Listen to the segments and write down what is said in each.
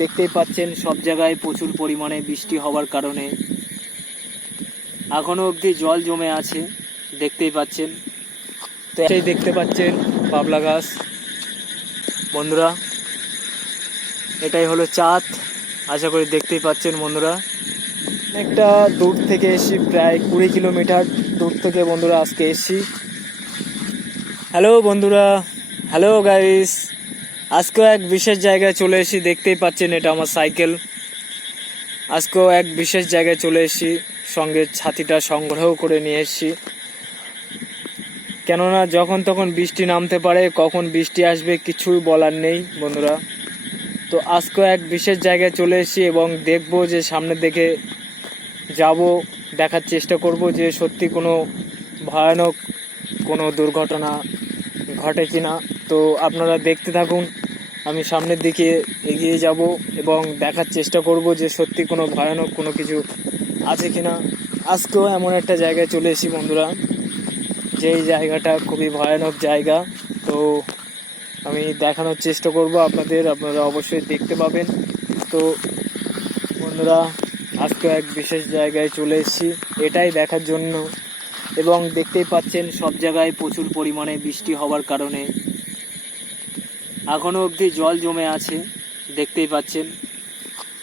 দেখতেই পাচ্ছেন সব জায়গায় প্রচুর পরিমাণে বৃষ্টি হওয়ার কারণে এখনো অবধি জল জমে আছে, দেখতেই পাচ্ছেন। তো এই দেখতে পাচ্ছেন বাবলা গাছ বন্ধুরা, এটাই হলো চাঁদ। আশা করি দেখতেই পাচ্ছেন বন্ধুরা। একটা দূর থেকে এসেছি, প্রায় 20 কিলোমিটার দূর থেকে বন্ধুরা আজকে এসেছি। হ্যালো বন্ধুরা, হ্যালো গাইস, আজকেও এক বিশেষ জায়গায় চলে এসেছি। দেখতেই পাচ্ছেন এটা আমার সাইকেল। আজকেও এক বিশেষ জায়গায় চলে এসেছি, সঙ্গে ছাতিটা সংগ্রহ করে নিয়ে এসেছি। কেননা যখন তখন বৃষ্টি নামতে পারে, কখন বৃষ্টি আসবে কিছুই বলার নেই বন্ধুরা। তো আজকেও এক বিশেষ জায়গায় চলে এসেছি এবং দেখব যে সামনের দিকে যাব, দেখার চেষ্টা করব যে সত্যি কোনো ভয়ানক কোনো দুর্ঘটনা ঘটে কিনা। তো আপনারা দেখতে থাকুন, আমি সামনের দিকে এগিয়ে যাব এবং দেখার চেষ্টা করব যে সত্যি কোনো ভয়ানক কোনো কিছু আছে কিনা। আজকেও এমন একটা জায়গায় চলে এসেছি বন্ধুরা, যেই জায়গাটা খুবই ভয়ানক জায়গা। তো আমি দেখানোর চেষ্টা করব আপনারা অবশ্যই দেখতে পাবেন। তো বন্ধুরা আজকে এক বিশেষ জায়গায় চলে এসেছি এটাই দেখার জন্য, এবং দেখতেই পাচ্ছেন সব জায়গায় প্রচুর পরিমাণে বৃষ্টি হওয়ার কারণে এখনো অবধি জল জমে আছে, দেখতেই পাচ্ছেন।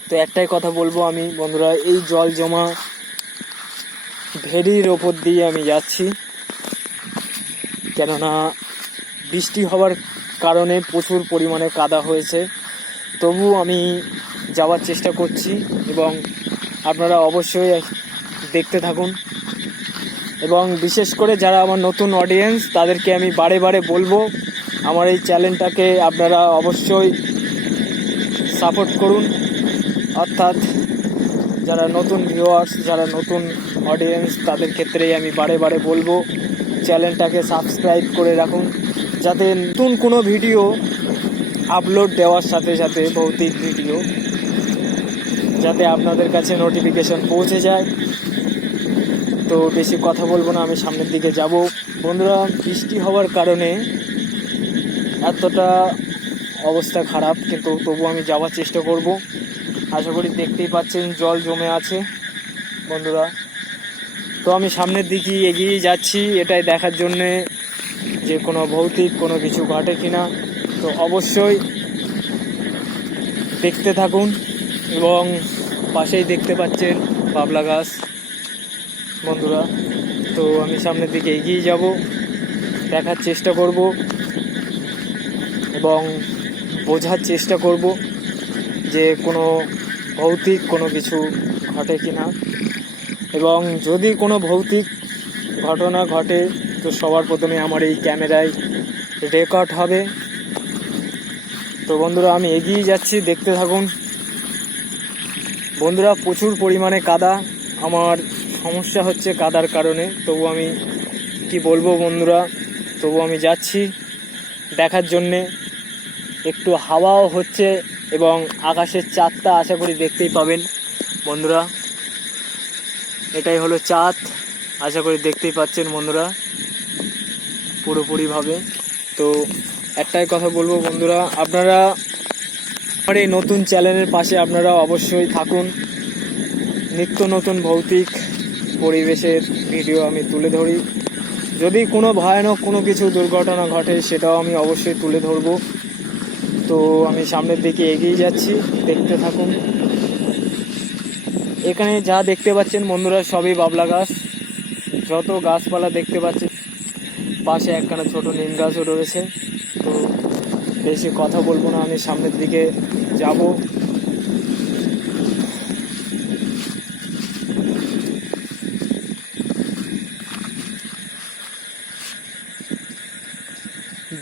তো একটাই কথা বলবো আমি বন্ধুরা, এই জল জমা ভেরির ওপর দিয়ে আমি যাচ্ছি, কেননা বৃষ্টি হওয়ার কারণে প্রচুর পরিমাণে কাদা হয়েছে। তবু আমি যাওয়ার চেষ্টা করছি এবং আপনারা অবশ্যই দেখতে থাকুন। এবং বিশেষ করে যারা আমার নতুন অডিয়েন্স, তাদেরকে আমি বারে বারে বলবো আমার এই চ্যানেলটাকে আপনারা অবশ্যই সাপোর্ট করুন। অর্থাৎ যারা নতুন ভিউয়ার্স, যারা নতুন অডিয়েন্স, তাদের ক্ষেত্রেই আমি বারে বারে বলবো চ্যানেলটাকে সাবস্ক্রাইব করে রাখুন, যাতে নতুন কোনো ভিডিও আপলোড দেওয়ার সাথে সাথে ভৌতিক ভিডিও যাতে আপনাদের কাছে নোটিফিকেশন পৌঁছে যায়। তো বেশি কথা বলবো না, আমি সামনের দিকে যাব বন্ধুরা। বৃষ্টি হওয়ার কারণে এতটা অবস্থা খারাপ, কিন্তু তবু আমি যাওয়ার চেষ্টা করব। আশা করি দেখতেই পাচ্ছেন জল জমে আছে বন্ধুরা। তো আমি সামনের দিকে এগিয়ে যাচ্ছি এটাই দেখার জন্যে যে কোনো ভৌতিক কোনো কিছু ঘটে কিনা। তো অবশ্যই দেখতে থাকুন। এবং পাশেই দেখতে পাচ্ছেন বাবলা গাছ বন্ধুরা। তো আমি সামনের দিকে এগিয়ে যাব, দেখার চেষ্টা করব এবং বোঝার চেষ্টা করব যে কোনো ভৌতিক কোনো কিছু ঘটে কিনা। এবং যদি কোনো ভৌতিক ঘটনা ঘটে তো সবার প্রথমে আমার এই ক্যামেরায় রেকর্ড হবে। তো বন্ধুরা আমি এগিয়ে যাচ্ছি, দেখতে থাকুন বন্ধুরা। প্রচুর পরিমাণে কাদা, আমার সমস্যা হচ্ছে কাদার কারণে। তবু আমি কি বলবো বন্ধুরা, তবু আমি যাচ্ছি দেখার জন্যে। একটু হাওয়াও হচ্ছে এবং আকাশের চাঁদটা আশা করি দেখতেই পাবেন বন্ধুরা। এটাই হলো চাঁদ, আশা করি দেখতেই পাচ্ছেন বন্ধুরা পুরোপুরিভাবে। তো একটাই কথা বলবো বন্ধুরা, আপনারা আমার এই নতুন চ্যানেলের পাশে আপনারা অবশ্যই থাকুন। নিত্য নতুন ভৌতিক পরিবেশের ভিডিও আমি তুলে ধরি। যদি কোনো ভয়ানক কোনো কিছু দুর্ঘটনা ঘটে সেটাও আমি অবশ্যই তুলে ধরব। তো আমি সামনের দিকে এগিয়ে যাচ্ছি, দেখতে থাকুন। এখানে যা দেখতে পাচ্ছেন বন্ধুরা সবই বাবলা গাছ। যত গাছপালা দেখতে পাচ্ছেন, পাশে একখানা ছোট নিম গাছও রয়েছে। তো বেশি কথা বলবো না, আমি সামনের দিকে যাব।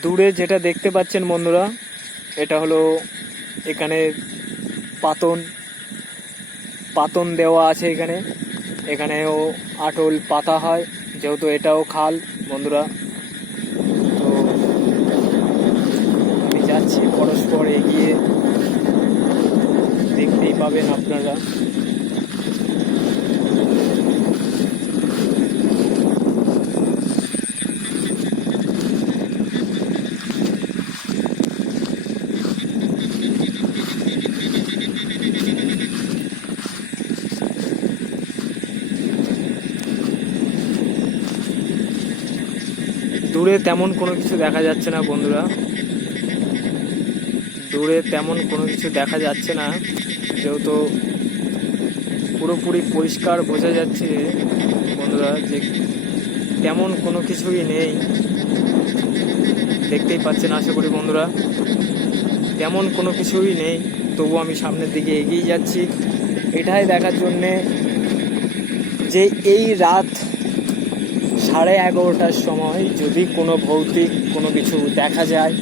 দূরে যেটা দেখতে পাচ্ছেন বন্ধুরা, এটা হলো এখানে পাতন দেওয়া আছে। এখানেও আটল পাতা হয়, যেহেতু এটাও খাল বন্ধুরা। তো আমি যাচ্ছি পরস্পর এগিয়ে, দেখতেই পাবেন আপনারা। দূরে তেমন কোনো কিছু দেখা যাচ্ছে না বন্ধুরা, দূরে তেমন কোনো কিছু দেখা যাচ্ছে না, যেহেতু পুরোপুরি পরিষ্কার বোঝা যাচ্ছে বন্ধুরা যে তেমন কোনো কিছুই নেই। দেখতেই পাচ্ছেন আশা করি বন্ধুরা, তেমন কোনো কিছুই নেই। তবু আমি সামনের দিকে এগিয়ে যাচ্ছি এটাই দেখার জন্যে যে এই রাত 11:30টার সময় যদি কোনো ভৌতিক কোনো কিছু দেখা যায়,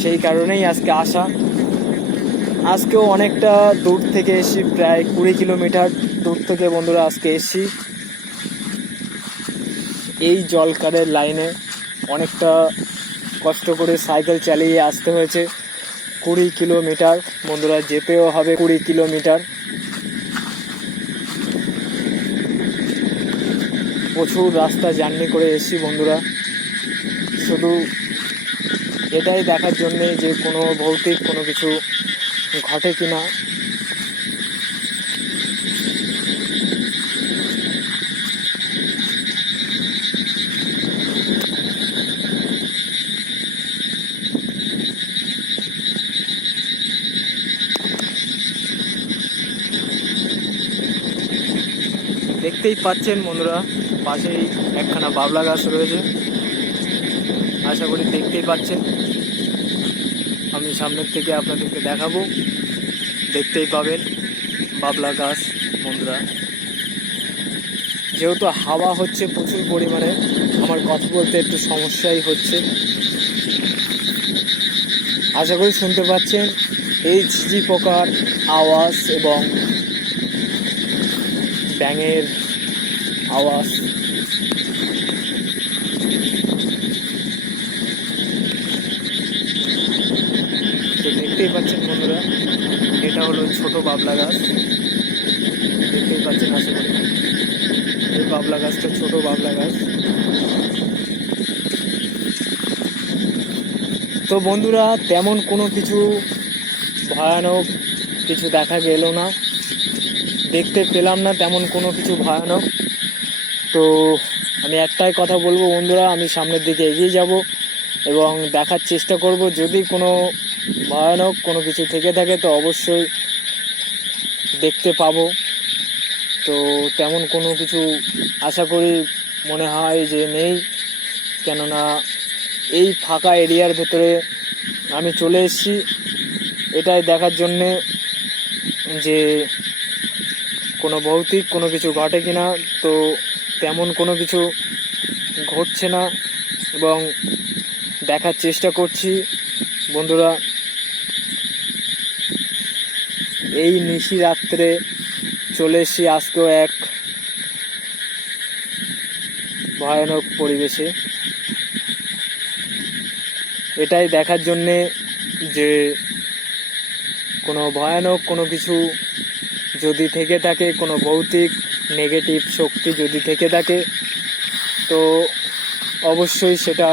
সেই কারণেই আজকে আসা। আজকেও অনেকটা দূর থেকে এসেছি, প্রায় 20 কিলোমিটার দূর থেকে বন্ধুরা আজকে এসেছি। এই জলকারের লাইনে অনেকটা কষ্ট করে সাইকেল চালিয়ে আসতে হয়েছে। 20 কিলোমিটার বন্ধুরা, যেতেও হবে 20 কিলোমিটার। প্রচুর রাস্তা জার্নি করে এসেছি বন্ধুরা, শুধু এটাই দেখার জন্যে যে কোনো ভৌতিক কোনো কিছু ঘটে কিনা। দেখতেই পাচ্ছেন বন্ধুরা, পাশেই একখানা বাবলা গাছ রয়েছে, আশা করি দেখতেই পাচ্ছেন। আমি সামনের থেকে আপনাদেরকে দেখাবো, দেখতেই পাবেন বাবলা গাছ বন্ধুরা। যেহেতু হাওয়া হচ্ছে প্রচুর পরিমাণে, আমার কথা বলতে একটু সমস্যাই হচ্ছে। আশা করি শুনতে পাচ্ছেন এই ঝিঝি পোকার আওয়াজ এবং ব্যাঙের আওয়াজ। তো দেখতেই পাচ্ছেন বন্ধুরা, এটা হলো ছোট বাবলা গাছ, দেখতেই পাচ্ছেন আশা করি। এই বাবলা গাছটা ছোট বাবলা গাছ। তো বন্ধুরা তেমন কোনো কিছু ভয়ানক কিছু দেখা গেল না, দেখতে পেলাম না তেমন কোনো কিছু ভয়ানক। তো আমি একটাই কথা বলবো বন্ধুরা, আমি সামনের দিকে এগিয়ে যাব এবং দেখার চেষ্টা করব, যদি কোনো ভয়ানক কোনো কিছু থেকে থাকে তো অবশ্যই দেখতে পাবো। তো তেমন কোনো কিছু আশা করি মনে হয় যে নেই, কেননা এই ফাঁকা এরিয়ার ভেতরে আমি চলে এসেছি এটাই দেখার জন্যে যে কোনো ভৌতিক কোনো কিছু ঘটে কিনা। তো তেমন কোনো কিছু ঘটছে না এবং দেখার চেষ্টা করছি বন্ধুরা। এই নিশি রাত্রে চলে এসেছি আজকেও এক ভয়ানক পরিবেশে, এটাই দেখার জন্যে যে কোনো ভয়ানক কোনো কিছু যদি থেকে থাকে, কোনো ভৌতিক নেগেটিভ শক্তি যদি থেকে থাকে তো অবশ্যই সেটা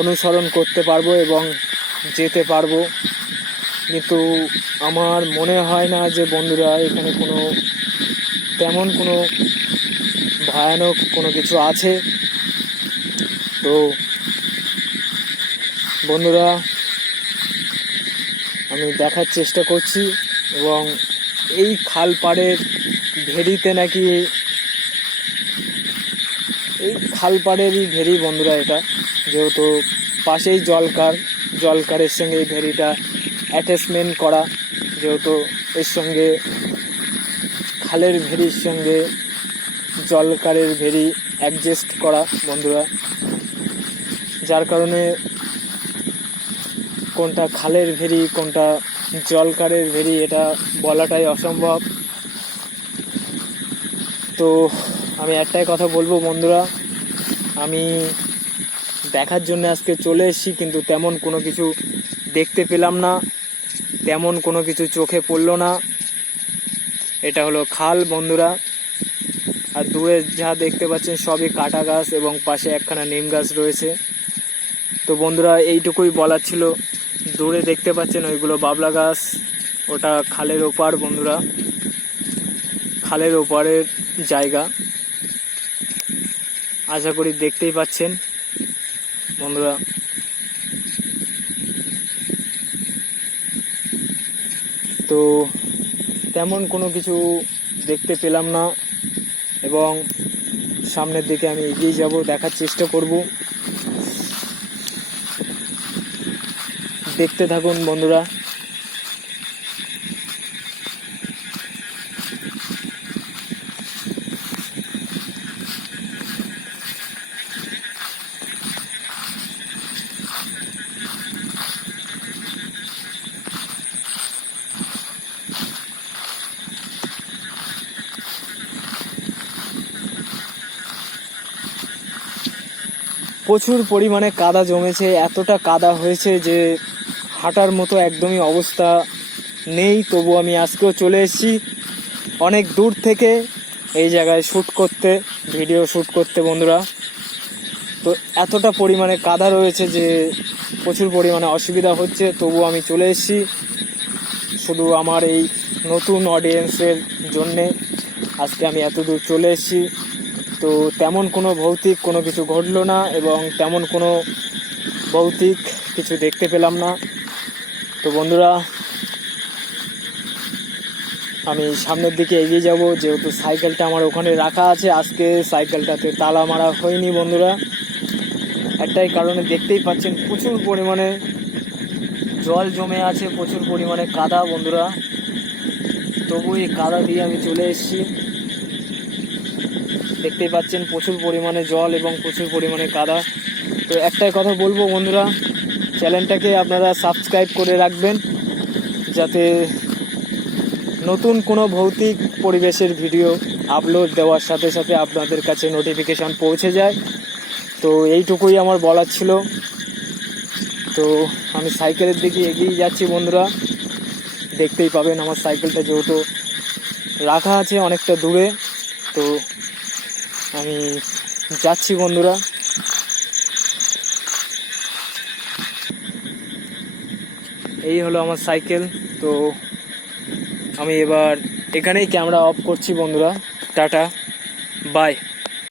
অনুসরণ করতে পারবো এবং যেতে পারবো। কিন্তু আমার মনে হয় না যে বন্ধুরা এখানে কোনো তেমন কোনো ভয়ানক কোনো কিছু আছে। তো বন্ধুরা আমি দেখার চেষ্টা করছি এবং এই খাল পাড়ের ভেরিতে নাকি, এই খাল পাড়েরই ভেরি বন্ধুরা এটা, যেহেতু পাশেই জলকারের সঙ্গে এই ভেরিটা অ্যাটাচমেন্ট করা, যেহেতু এর সঙ্গে খালের ভেরির সঙ্গে জলকারের ভেরি অ্যাডজাস্ট করা বন্ধুরা, যার কারণে কোনটা খালের ভেরি কোনটা জলকারের ভেরি এটা বলাটাই অসম্ভব। তো আমি একটাই কথা বলবো বন্ধুরা, আমি দেখার জন্য আজকে চলে এসেছি, কিন্তু তেমন কোনো কিছু দেখতে পেলাম না, তেমন কোনো কিছু চোখে পড়লো না। এটা হলো খাল বন্ধুরা, আর দূরে যা দেখতে পাচ্ছেন সবই কাটা গাছ এবং পাশে একখানা নিম গাছ রয়েছে। তো বন্ধুরা এইটুকুই বলার ছিল। দূরে দেখতে পাচ্ছেন ওইগুলো বাবলা গাছ, ওটা খালের ওপার বন্ধুরা, খালের ওপারের জায়গা, আশা করি দেখতেই পাচ্ছেন। বন্ধুরা। তো তেমন কোনো কিছু দেখতে পেলাম না এবং সামনের দিকে আমি এগিয়ে যাব, দেখার চেষ্টা করব। দেখতে থাকুন বন্ধুরা। প্রচুর পরিমাণে কাদা জমেছে, এতটা কাদা হয়েছে যে হাঁটার মতো একদমই অবস্থা নেই। তবু আমি আজকেও চলে এসেছি অনেক দূর থেকে এই জায়গায় ভিডিও শ্যুট করতে বন্ধুরা। তো এতটা পরিমাণে কাদা রয়েছে যে প্রচুর পরিমাণে অসুবিধা হচ্ছে, তবু আমি চলে এসেছি শুধু আমার এই নতুন অডিয়েন্সের জন্যে। আজকে আমি এত দূর চলে এসেছি। তো তেমন কোনো ভৌতিক কোনো কিছু ঘটলো না এবং তেমন কোনো ভৌতিক কিছু দেখতে পেলাম না। তো বন্ধুরা, আমি সামনের দিকে এগিয়ে যাব, যেহেতু সাইকেলটা আমার ওখানে রাখা আছে। আজকে সাইকেলটাতে তালা মারা হয়নি বন্ধুরা, একটাই কারণে। দেখতেই পাচ্ছেন প্রচুর পরিমাণে জল জমে আছে, প্রচুর পরিমাণে কাদা বন্ধুরা। তবু এই কাদা দিয়ে আমি চলে এসেছি। দেখতেই পাচ্ছেন প্রচুর পরিমাণে জল এবং প্রচুর পরিমাণে কাদা। তো একটাই কথা বলবো বন্ধুরা, চ্যানেলটাকে আপনারা সাবস্ক্রাইব করে রাখবেন, যাতে নতুন কোনো ভৌতিক পরিবেশের ভিডিও আপলোড দেওয়ার সাথে সাথে আপনাদের কাছে নোটিফিকেশান পৌঁছে যায়। তো এইটুকুই আমার বলার ছিল। তো আমি সাইকেলের দিকে এগিয়ে যাচ্ছি বন্ধুরা। দেখতেই পাবেন আমার সাইকেলটা যেহেতু রাখা আছে অনেকটা দূরে, তো আমি যাচ্ছি বন্ধুরা। এই হলো আমার সাইকেল। তো আমি এবার এখানেই ক্যামেরা অফ করছি বন্ধুরা। Tata, by.